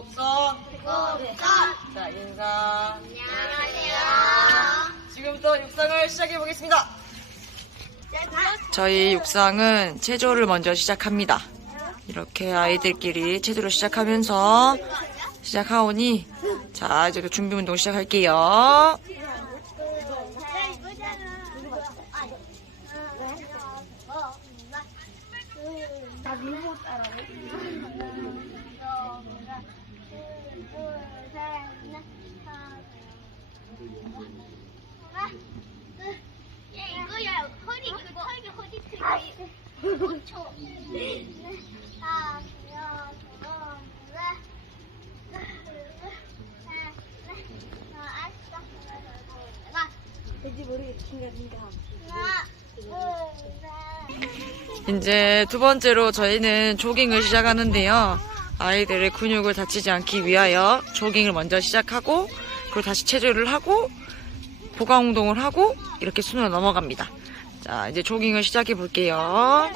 배꼽선. 네. 자, 인사. 안녕하세요. 지금부터 육상을 시작해 보겠습니다. 저희 육상은 체조를 먼저 시작합니다. 이렇게 아이들끼리 체조를 시작하면서 시작하오니 자 이제 준비 운동 시작할게요. 나 밀고 따라해. 이거야 허리 그 털기 허리 틀기 5초 하나 왠지 모르겠지만 니가. 이제 두 번째로 저희는 조깅을 시작하는데요. 아이들의 근육을 다치지 않기 위하여 조깅을 먼저 시작하고 그리고 다시 체조를 하고 보강 운동을 하고 이렇게 순으로 넘어갑니다. 자 이제 조깅을 시작해 볼게요.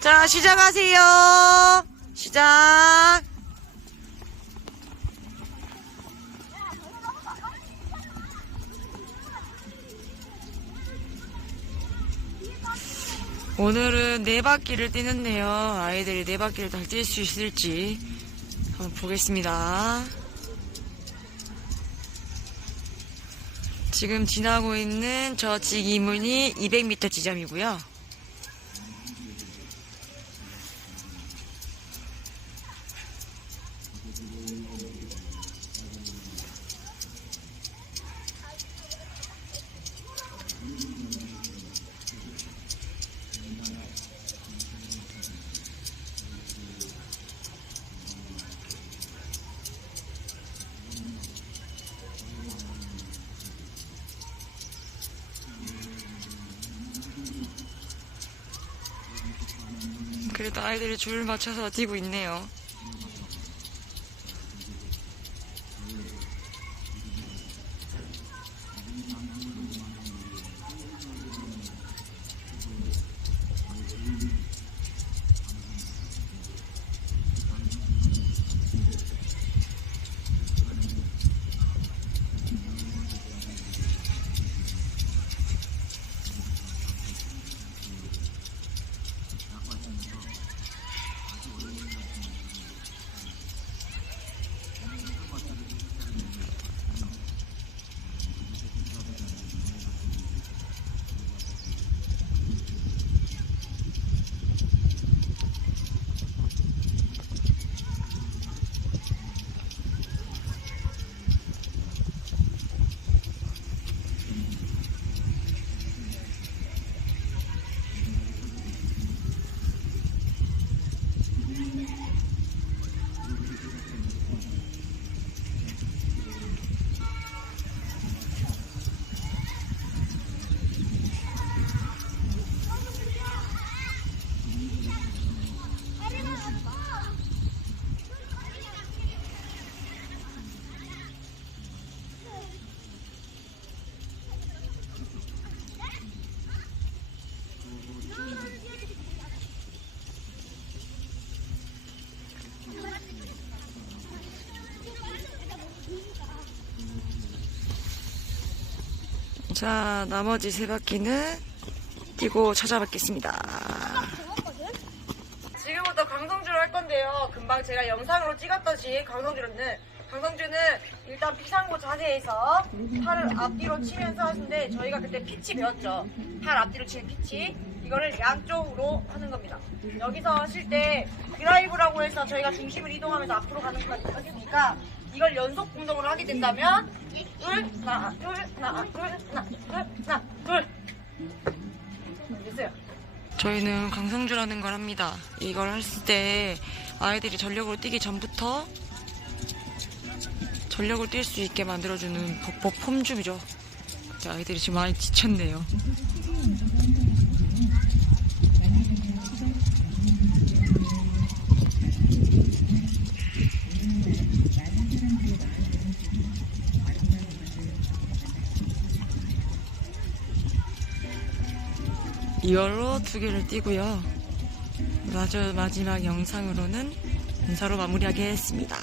자 시작하세요. 시작. 오늘은 네 바퀴를 뛰는데요. 아이들이 네 바퀴를 다 뛸 수 있을지 한번 보겠습니다. 지금 지나고 있는 저 지기문이 200m 지점이고요. 그래도 아이들이 줄 맞춰서 뛰고 있네요. 자, 나머지 세 바퀴는 뛰고 찾아뵙겠습니다. 지금부터 강성주를 할 건데요. 금방 제가 영상으로 찍었듯이 강성주는 강성주는 일단 비상구 자세에서 팔을 앞뒤로 치면서 하는데 저희가 그때 피치 배웠죠. 팔 앞뒤로 치는 피치. 이거를 양쪽으로 하는 겁니다. 여기서 하실 때 드라이브라고 해서 저희가 중심을 이동하면서 앞으로 가는 거 있으니까 이걸 연속 운동을 하게 된다면 저희는 강성주라는 걸 합니다. 이걸 했을 때 아이들이 전력으로 뛰기 전부터 전력을 뛸 수 있게 만들어주는 벅벅 폼줍이죠. 아이들이 지금 많이 지쳤네요. 이걸로 두 개를 띄고요. 마저 마지막 영상으로는 인사로 마무리하겠습니다.